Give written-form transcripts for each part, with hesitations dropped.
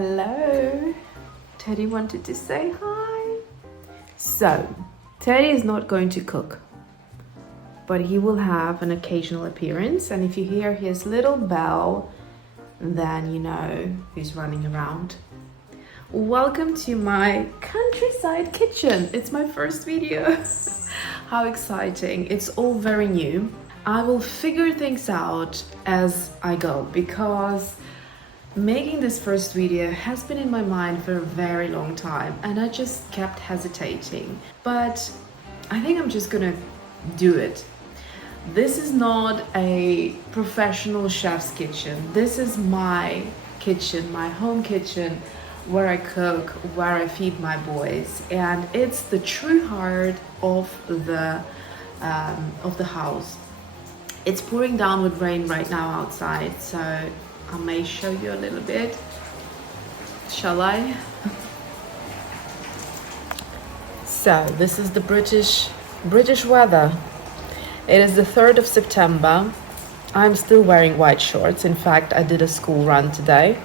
Hello. Teddy wanted to say hi. So, Teddy is not going to cook, but he will have an occasional appearance, and if you hear his little bell, then you know who's running around. Welcome to my countryside kitchen. It's my first video. How exciting. It's all very new. I will figure things out as I go because making this first video has been in my mind for a very long time and I just kept hesitating. But I think I'm just gonna do it. This is not a professional chef's kitchen. This is my kitchen, my home kitchen, where I cook, where I feed my boys, and it's the true heart of the house. It's pouring down with rain right now outside, so I may show you a little bit. Shall I? So this is the British weather. It is the 3rd of September. I'm still wearing white shorts. In fact, I did a school run today.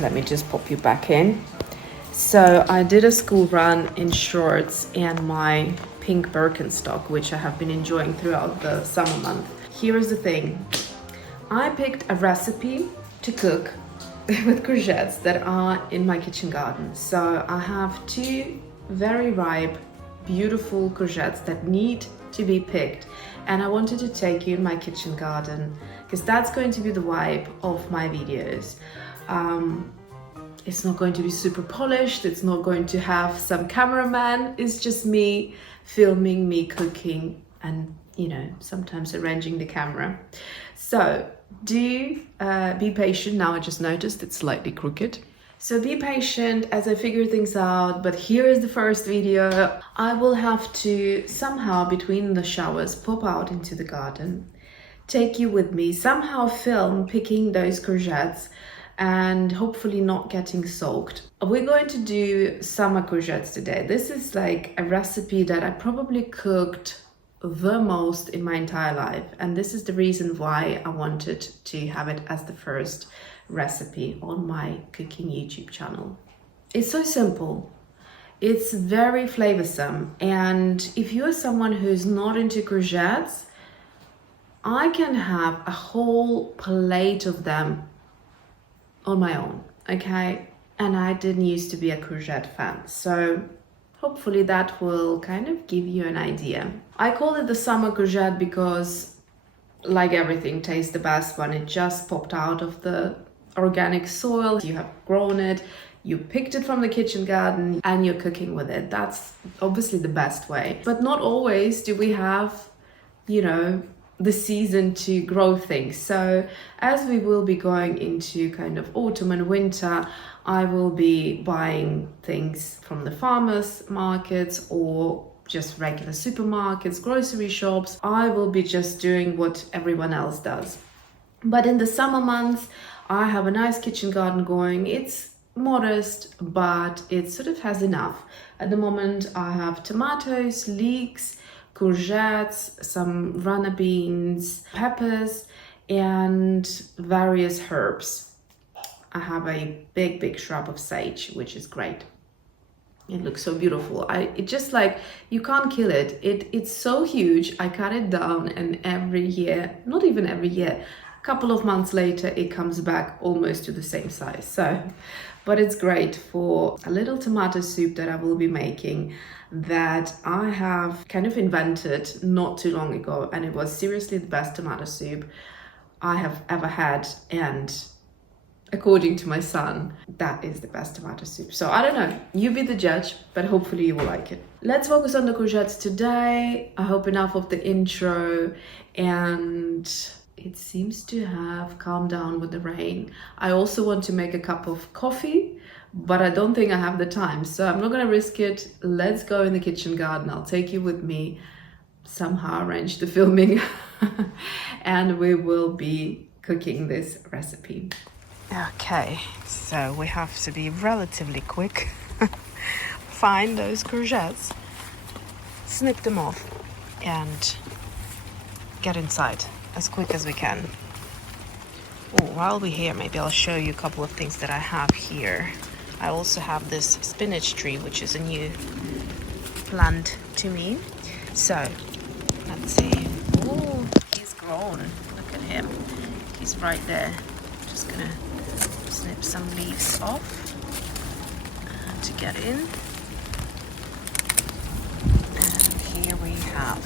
Let me just pop you back in. So I did a school run in shorts and my pink Birkenstock, which I have been enjoying throughout the summer month. Here is the thing. I picked a recipe to cook with courgettes that are in my kitchen garden. So I have 2 very ripe, beautiful courgettes that need to be picked. And I wanted to take you in my kitchen garden because that's going to be the vibe of my videos. It's not going to be super polished. It's not going to have some cameraman. It's just me filming, me cooking, and you know, sometimes arranging the camera. So do be patient. Now I just noticed it's slightly crooked. So be patient as I figure things out, but here is the first video. I will have to somehow between the showers pop out into the garden, take you with me, somehow film picking those courgettes and hopefully not getting soaked. We're going to do summer courgettes today. This is like a recipe that I probably cooked the most in my entire life, and this is the reason why I wanted to have it as the first recipe on my cooking YouTube channel. It's so simple, it's very flavorsome, and if you're someone who's not into courgettes, I can have a whole plate of them on my own, okay? And I didn't used to be a courgette fan, so hopefully that will kind of give you an idea. I call it the summer courgette because, like everything, tastes the best when it just popped out of the organic soil. You have grown it, you picked it from the kitchen garden, and you're cooking with it. That's obviously the best way. But not always do we have, you know, the season to grow things. So as we will be going into kind of autumn and winter, I will be buying things from the farmers markets or just regular supermarkets, grocery shops. I will be just doing what everyone else does. But in the summer months, I have a nice kitchen garden going. It's modest, but it sort of has enough. At the moment, I have tomatoes, leeks, courgettes, some runner beans, peppers, and various herbs. I have a big shrub of sage, which is great. It looks so beautiful. It just like, you can't kill it. It's so huge. I cut it down, and every year, not even every year, a couple of months later, it comes back almost to the same size. So, but it's great for a little tomato soup that I will be making that I have kind of invented not too long ago, and it was seriously the best tomato soup I have ever had, and according to my son, that is the best tomato soup. So I don't know, you be the judge, but hopefully you will like it. Let's focus on the courgettes today. I hope enough of the intro, and it seems to have calmed down with the rain. I also want to make a cup of coffee, but I don't think I have the time, so I'm not gonna risk it. Let's go in the kitchen garden. I'll take you with me, somehow arrange the filming, and we will be cooking this recipe. Okay, so we have to be relatively quick. Find those courgettes, snip them off, and get inside as quick as we can. Oh, while we're here, maybe I'll show you a couple of things that I have here. I also have this spinach tree, which is a new plant to me. So, let's see. Oh, he's grown. Look at him. He's right there. Just gonna snip some leaves off to get in. And here we have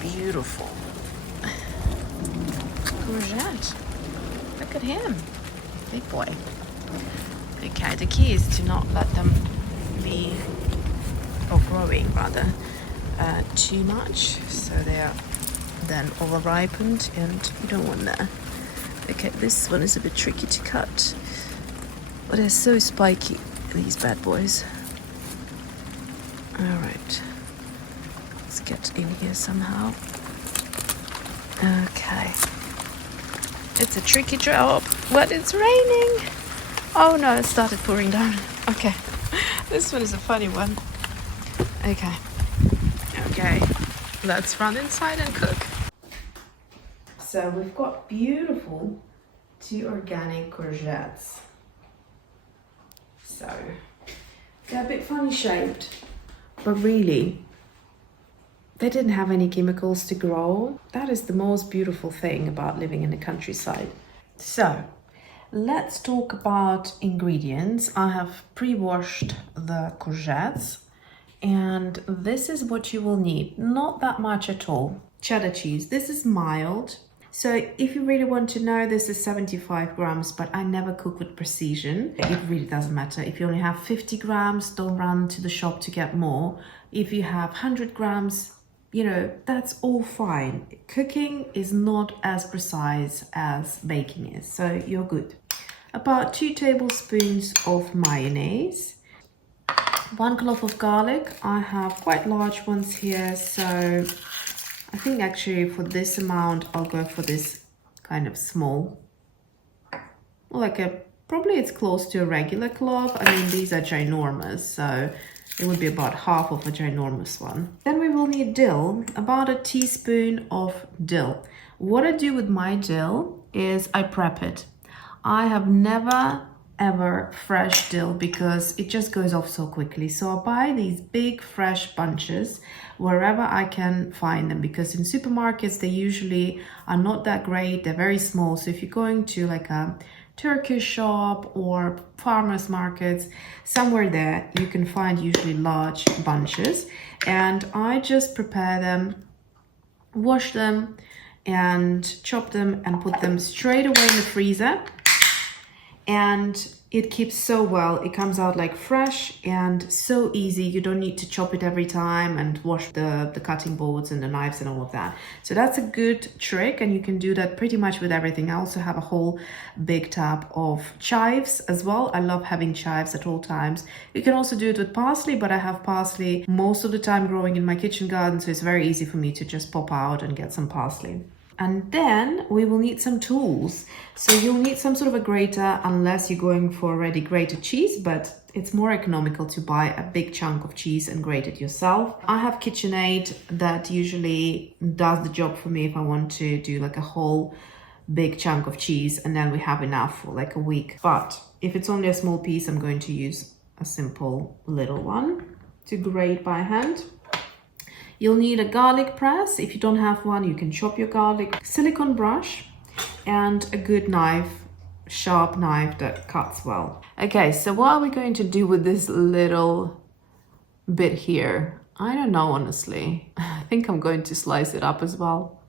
beautiful courgette. Look at him. Big boy. Okay, the key is to not let them be, or growing rather, too much, so they are then over ripened, and you don't want that. Okay, this one is a bit tricky to cut, but they're so spiky, these bad boys. All right, let's get in here somehow. Okay, it's a tricky job, but it's raining. Oh no, it started pouring down. Okay, this one is a funny one. Okay, let's run inside and cook. So we've got beautiful 2 organic courgettes. So they're a bit funny shaped, but really they didn't have any chemicals to grow. That is the most beautiful thing about living in the countryside. So let's talk about ingredients. I have pre-washed the courgettes, and this is what you will need. Not that much at all. Cheddar cheese. This is mild. So if you really want to know, this is 75 grams, but I never cook with precision. It really doesn't matter. If you only have 50 grams, don't run to the shop to get more. If you have 100 grams, you know, that's all fine. Cooking is not as precise as baking is, so you're good. About 2 tablespoons of mayonnaise, 1 clove of garlic. I have quite large ones here, so I think actually for this amount I'll go for this kind of small, like probably it's close to a regular clove. I mean, these are ginormous, so it would be about half of a ginormous one. Then we will need dill, about a teaspoon of dill. What I do with my dill is I prep it. I have never ever fresh dill because it just goes off so quickly. So I buy these big fresh bunches wherever I can find them, because in supermarkets they usually are not that great. They're very small. So if you're going to like a Turkish shop or farmers markets, somewhere there you can find usually large bunches, and I just prepare them, wash them and chop them and put them straight away in the freezer, and it keeps so well. It comes out like fresh and so easy. You don't need to chop it every time and wash the cutting boards and the knives and all of that. So that's a good trick, and you can do that pretty much with everything. I also have a whole big tub of chives as well. I love having chives at all times. You can also do it with parsley, but I have parsley most of the time growing in my kitchen garden, so it's very easy for me to just pop out and get some parsley. And then we will need some tools. So you'll need some sort of a grater, unless you're going for already grated cheese, but it's more economical to buy a big chunk of cheese and grate it yourself. I have KitchenAid that usually does the job for me if I want to do like a whole big chunk of cheese, and then we have enough for like a week. But if it's only a small piece, I'm going to use a simple little one to grate by hand. You'll need a garlic press. If you don't have one, you can chop your garlic. Silicone brush and a good knife, sharp knife that cuts well. Okay, so what are we going to do with this little bit here? I don't know, honestly. I think I'm going to slice it up as well.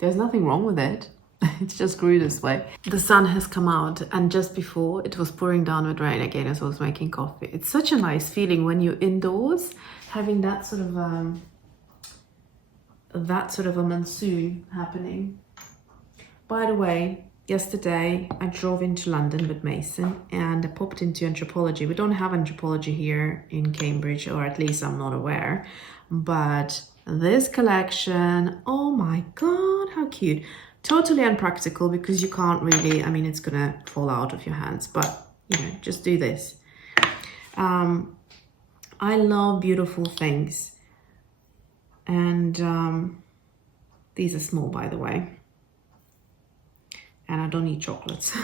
There's nothing wrong with it. It just grew this way. The sun has come out, and just before it was pouring down with rain again as I was making coffee. It's such a nice feeling when you're indoors, having that sort of a monsoon happening. By the way, yesterday I drove into London with Mason and I popped into Anthropology. We don't have Anthropology here in Cambridge, or at least I'm not aware, but this collection, oh my god, how cute. Totally unpractical because you can't really, I mean, it's gonna fall out of your hands, but you know, just do this. I love beautiful things. And these are small, by the way. and I don't eat chocolates.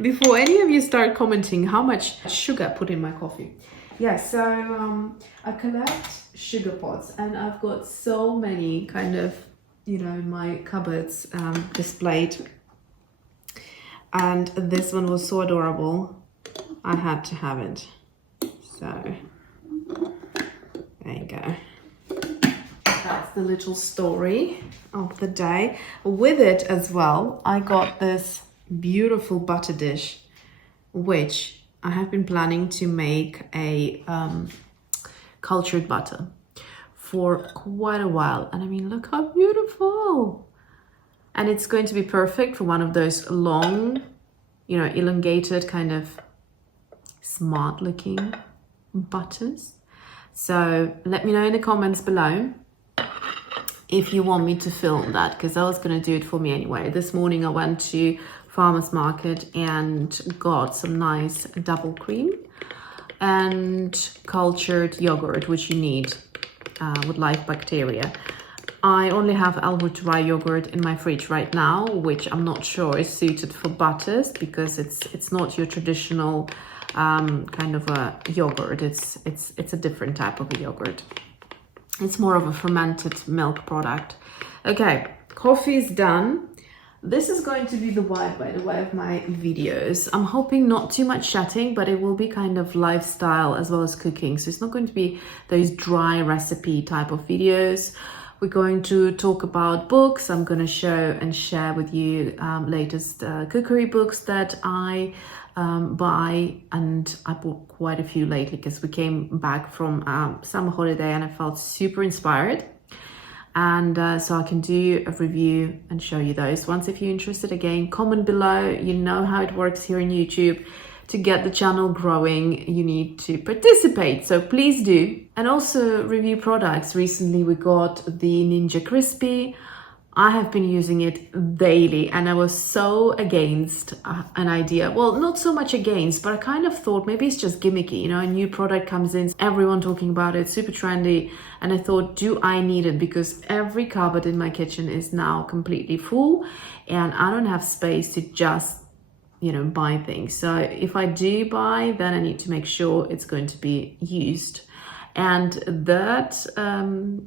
Before any of you start commenting how much sugar I put in my coffee. Yeah, so I collect sugar pots, and I've got so many kind of, you know, in my cupboards displayed. And this one was so adorable, I had to have it. So there you go. That's the little story of the day. With it as well, I got this beautiful butter dish, which I have been planning to make a cultured butter for quite a while. And I mean, look how beautiful. And it's going to be perfect for one of those long, you know, elongated, kind of smart looking butters. So let me know in the comments below if you want me to film that, because I was going to do it for me anyway. This morning I went to farmer's market and got some nice double cream and cultured yogurt, which you need with live bacteria. I only have Albert rye yogurt in my fridge right now, which I'm not sure is suited for butters, because it's not your traditional kind of a yogurt. It's a different type of a yogurt. It's more of a fermented milk product. Okay, coffee is done. This is going to be the vibe, by the way, of my videos. I'm hoping not too much chatting, but it will be kind of lifestyle as well as cooking. So it's not going to be those dry recipe type of videos. We're going to talk about books. I'm going to show and share with you latest cookery books that I buy, and I bought quite a few lately because we came back from summer holiday and I felt super inspired. And so I can do a review and show you those. Once, if you're interested, again, comment below. You know how it works here on YouTube. To get the channel growing, you need to participate, so please do. And also review products. Recently we got the Ninja Crispy. I have been using it daily, and I was so against an idea. Well, not so much against, but I kind of thought maybe it's just gimmicky. You know, a new product comes in, everyone talking about it, super trendy. And I thought, do I need it? Because every cupboard in my kitchen is now completely full, and I don't have space to just, you know, buy things. So if I do buy, then I need to make sure it's going to be used. And that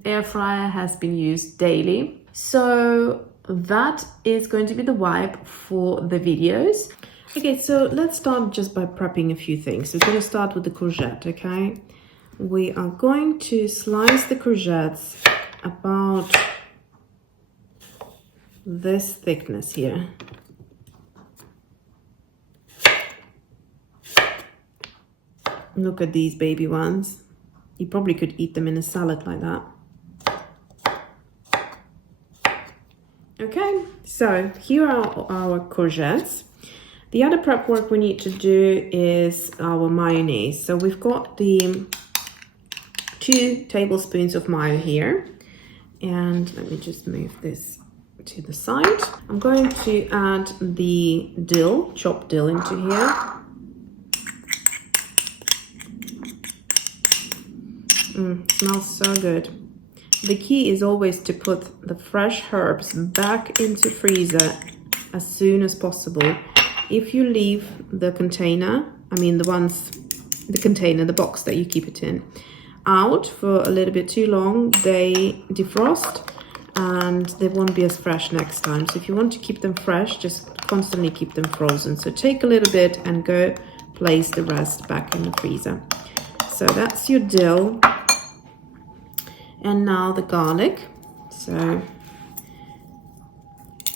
air fryer has been used daily. So that is going to be the vibe for the videos. Okay, so let's start just by prepping a few things. We're going to start with the courgette, okay? We are going to slice the courgettes about this thickness here. Look at these baby ones. You probably could eat them in a salad like that. Okay, so here are our courgettes. The other prep work we need to do is our mayonnaise. So we've got the 2 tablespoons of mayo here. And let me just move this to the side. I'm going to add the dill, chopped dill, into here. Smells so good. The key is always to put the fresh herbs back into freezer as soon as possible. If you leave the container, the box that you keep it in, out for a little bit too long, they defrost and they won't be as fresh next time. So if you want to keep them fresh, just constantly keep them frozen. So take a little bit and go place the rest back in the freezer. So that's your dill. And now the garlic. So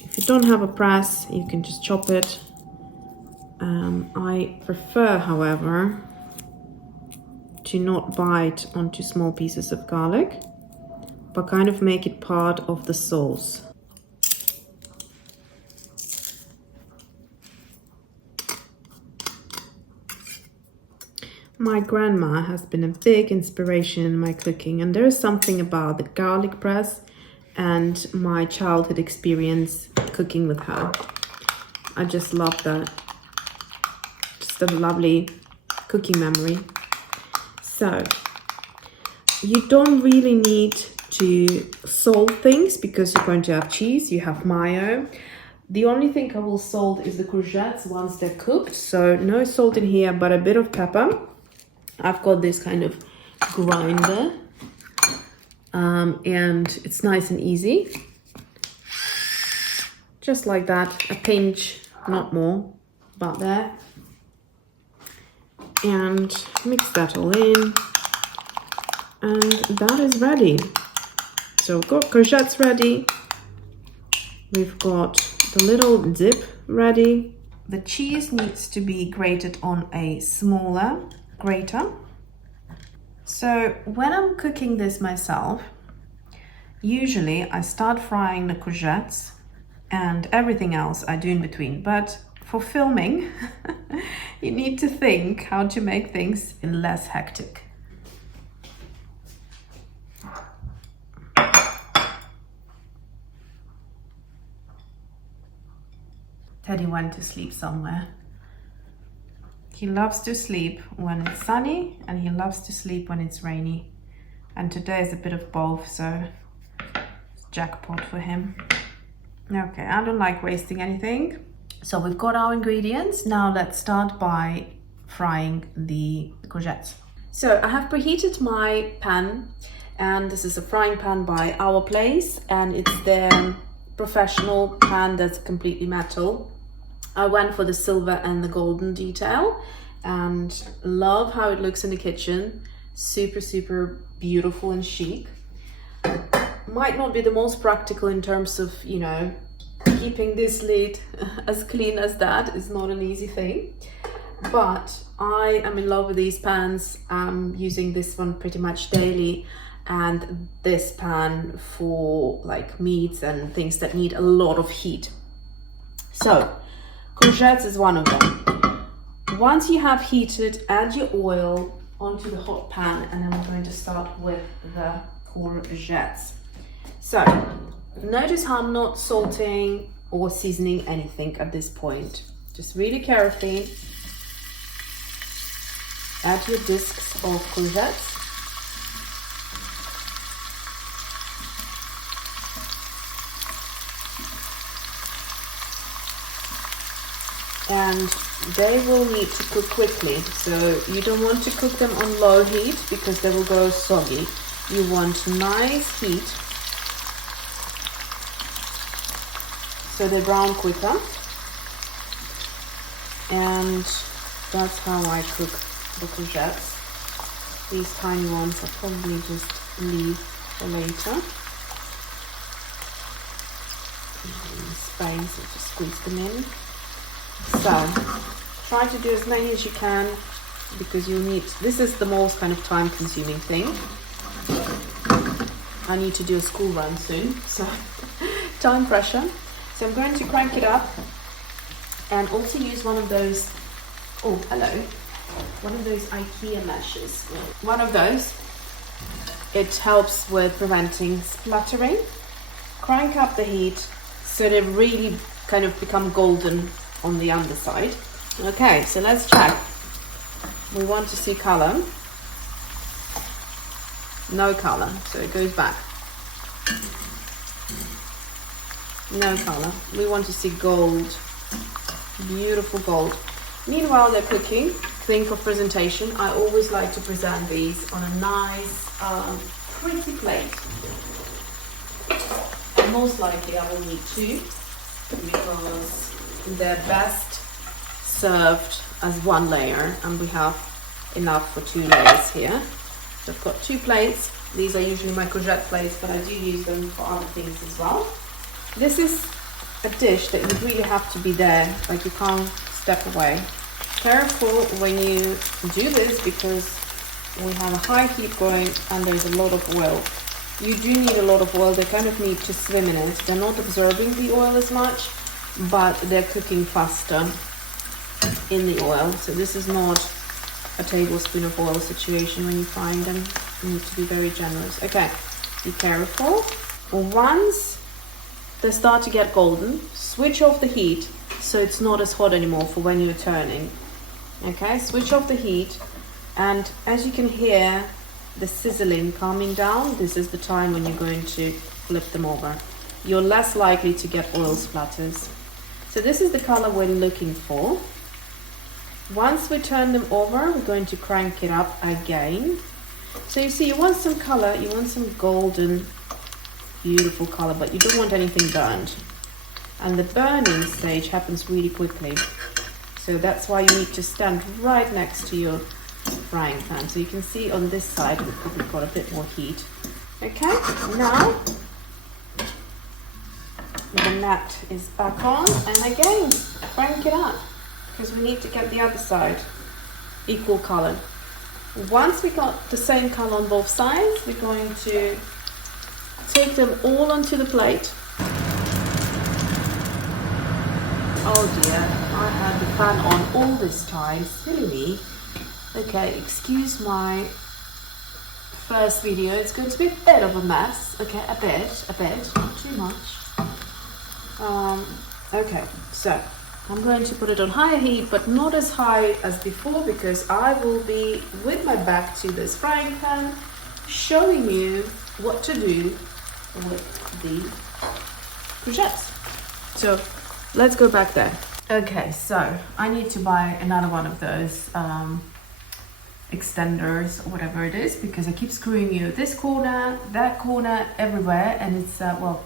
if you don't have a press, you can just chop it. I prefer, however, to not bite onto small pieces of garlic, but kind of make it part of the sauce. My grandma has been a big inspiration in my cooking, and there is something about the garlic press and my childhood experience cooking with her. I just love that. Just a lovely cooking memory. So you don't really need to salt things because you're going to have cheese, you have mayo. The only thing I will salt is the courgettes once they're cooked. So no salt in here, but a bit of pepper. I've got this kind of grinder. And it's nice and easy. Just like that, a pinch, not more, about there. And mix that all in. And that is ready. So we've got courgettes ready. We've got the little dip ready. The cheese needs to be grated on a smaller grater. So when I'm cooking this myself, usually I start frying the courgettes and everything else I do in between. But for filming, you need to think how to make things less hectic. Teddy went to sleep somewhere. He loves to sleep when it's sunny and he loves to sleep when it's rainy. And today is a bit of both, so it's jackpot for him. Okay, I don't like wasting anything. So we've got our ingredients. Now let's start by frying the courgettes. So I have preheated my pan, and this is a frying pan by Our Place, and it's their professional pan that's completely metal. I went for the silver and the golden detail and love how it looks in the kitchen. Super, super beautiful and chic. Might not be the most practical in terms of, you know, keeping this lid as clean as that is not an easy thing. But I am in love with these pans. I'm using this one pretty much daily, and this pan for like meats and things that need a lot of heat. So courgettes is one of them. Once you have heated, add your oil onto the hot pan, and then we're going to start with the courgettes. So notice how I'm not salting or seasoning anything at this point. Just really carefully add your discs of courgettes. And they will need to cook quickly, so you don't want to cook them on low heat because they will go soggy. You want nice heat so they brown quicker, and that's how I cook the courgettes. These tiny ones I'll probably just leave for later. Space, I'll just squeeze them in. So try to do as many as you can, because you'll need, this is the most kind of time consuming thing. I need to do a school run soon, so time pressure. So I'm going to crank it up and also use one of those, oh hello, one of those IKEA meshes. One of those, it helps with preventing splattering. Crank up the heat so they really kind of become golden on the underside. Okay, so let's check. We want to see color. No color, so it goes back. No color. We want to see gold. Beautiful gold. Meanwhile they're cooking, think of presentation. I always like to present these on a nice, pretty plate. Most likely I will need two, because they're best served as one layer, and we have enough for 2 layers here. So I've got 2 plates. These are usually my courgette plates, but I do use them for other things as well. This is a dish that you really have to be there, like you can't step away. Careful when you do this, because we have a high heat going and there's a lot of oil. You do need a lot of oil. They kind of need to swim in it. They're not absorbing the oil as much, but they're cooking faster in the oil. So this is not a tablespoon of oil situation when you're frying them. You need to be very generous. Okay, be careful. Once they start to get golden, switch off the heat so it's not as hot anymore for when you're turning. Okay, switch off the heat, and as you can hear the sizzling calming down, this is the time when you're going to flip them over. You're less likely to get oil splatters. So this is the color we're looking for. Once we turn them over, we're going to crank it up again. So you see, you want some color, you want some golden, beautiful color, but you don't want anything burned. And the burning stage happens really quickly. So that's why you need to stand right next to your frying pan. So you can see on this side, we've got a bit more heat. Okay, now the net is back on, and again, crank it up, because we need to get the other side equal color. Once we got the same color on both sides, we're going to take them all onto the plate. Oh dear, I had the fan on all this time, silly me. Okay, excuse my first video, it's going to be a bit of a mess. Okay, a bit, not too much. Okay, so I'm going to put it on higher heat, but not as high as before, because I will be with my back to this frying pan showing you what to do with the courgettes. So let's go back there. Okay, so I need to buy another one of those extenders or whatever it is, because I keep screwing you this corner, that corner, everywhere, and it's well,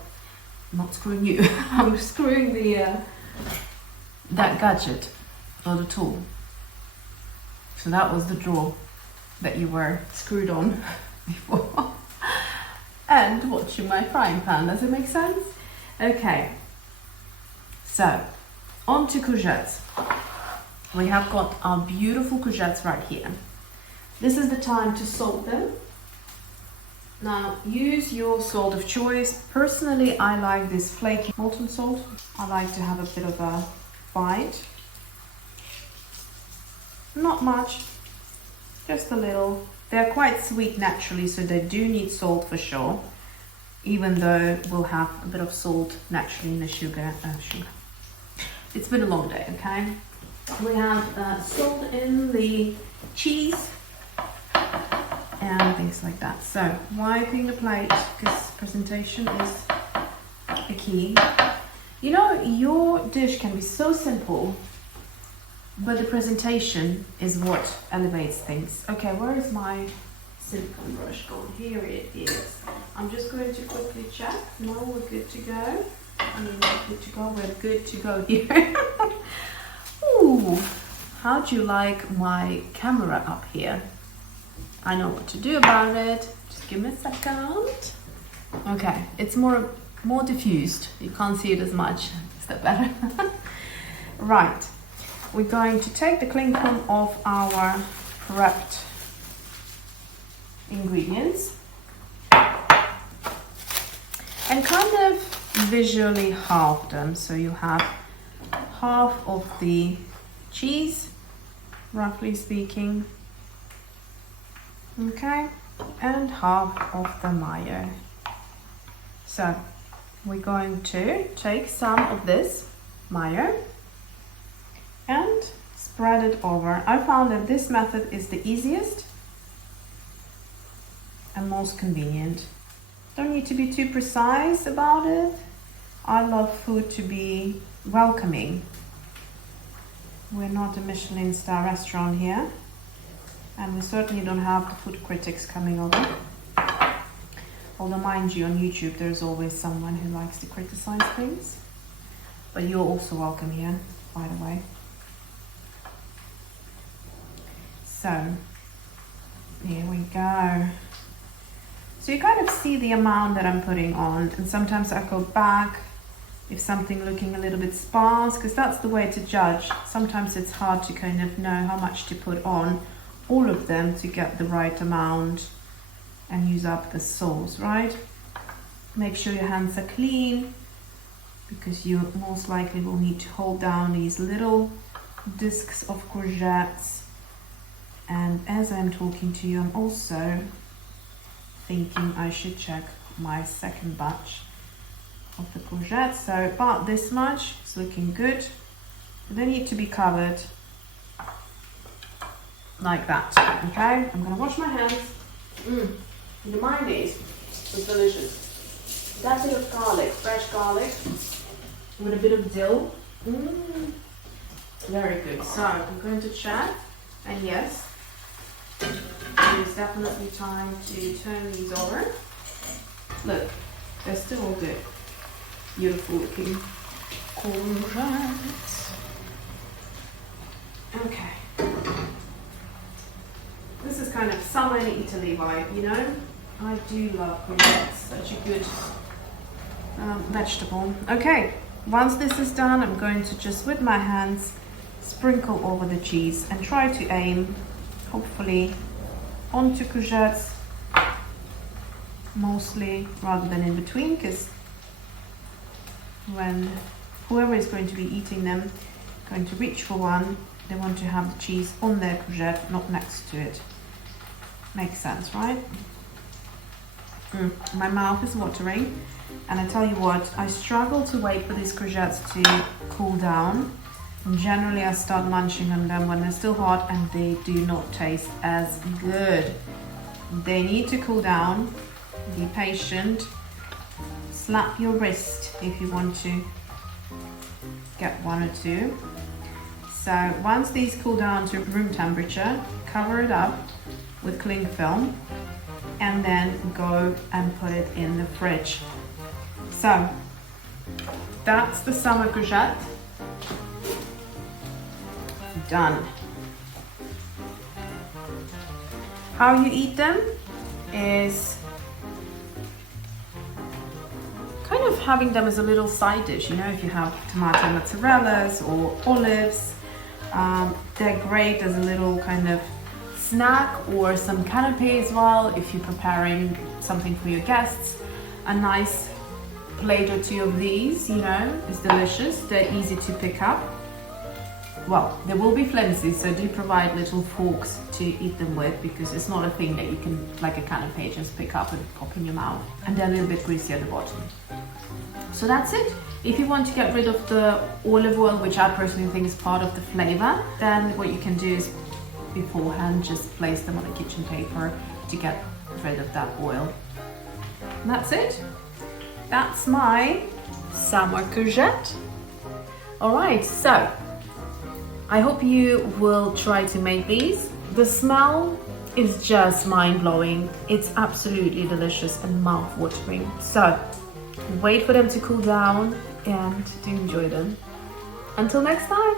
not screwing you. I'm screwing the that gadget or the tool. So that was the drawer that you were screwed on before. And watching my frying pan. Does it make sense? Okay. So on to courgettes. We have got our beautiful courgettes right here. This is the time to salt them. Now, use your salt of choice. Personally, I like this flaky molten salt. I like to have a bit of a bite. Not much, just a little. They're quite sweet naturally, so they do need salt for sure, even though we'll have a bit of salt naturally in the sugar. It's been a long day, okay? We have salt in the cheese and things like that. So wiping the plate, because presentation is the key. You know, your dish can be so simple, but the presentation is what elevates things. Okay, where is my silicone brush gone? Here it is. I'm just going to quickly check. No, we're good to go. I mean, we're good to go. We're good to go here. Ooh, how do you like my camera up here? I know what to do about it. Just give me a second. Okay, it's more diffused. You can't see it as much. Is that better? Right. We're going to take the cling film off our prepped ingredients and kind of visually halve them. So you have half of the cheese, roughly speaking. Okay, and half of the mayo. So we're going to take some of this mayo and spread it over. I found that this method is the easiest and most convenient. Don't need to be too precise about it. I love food to be welcoming. We're not a Michelin star restaurant here, and we certainly don't have the food critics coming over. Although, mind you, on YouTube there's always someone who likes to criticize things. But you're also welcome here, by the way. So, here we go. So you kind of see the amount that I'm putting on, and sometimes I go back if something looking a little bit sparse, because that's the way to judge. Sometimes it's hard to kind of know how much to put on all of them to get the right amount and use up the sauce, right? Make sure your hands are clean, because you most likely will need to hold down these little discs of courgettes. And as I'm talking to you, I'm also thinking I should check my second batch of the courgettes. So about this much, it's looking good. They need to be covered like that, okay? I'm gonna wash my hands. The mayonnaise was delicious. That bit of garlic, fresh garlic, with a bit of dill, Very good. So I'm going to check, and yes, it is definitely time to turn these over. Look, they're still all good. Beautiful looking courgettes. Okay. This is kind of summer in Italy vibe, you know? I do love courgettes, such a good vegetable. Okay, once this is done, I'm going to just with my hands sprinkle over the cheese and try to aim, hopefully, onto courgettes mostly rather than in between, because when whoever is going to be eating them, going to reach for one, they want to have the cheese on their courgette, not next to it. Makes sense, right? My mouth is watering, and I tell you what, I struggle to wait for these courgettes to cool down. And generally I start munching on them when they're still hot, and they do not taste as good. They need to cool down. Be patient. Slap your wrist if you want to get one or two. So once these cool down to room temperature, cover it up with cling film and then go and put it in the fridge. So that's the summer courgette done. How you eat them is kind of having them as a little side dish, you know, if you have tomato mozzarellas or olives, they're great as a little kind of snack, or some canapé as well if you're preparing something for your guests. A nice plate or two of these, you know, is delicious. They're easy to pick up. Well, they will be flimsy, so do provide little forks to eat them with, because it's not a thing that you can, like a canapé, just pick up and pop in your mouth. And they're a little bit greasy at the bottom. So that's it. If you want to get rid of the olive oil, which I personally think is part of the flavor, then what you can do is beforehand just place them on a kitchen paper to get rid of that oil. And that's it. That's my summer courgette. All right, so I hope you will try to make these. The smell is just mind-blowing. It's absolutely delicious and mouth-watering. So wait for them to cool down and do enjoy them. Until next time.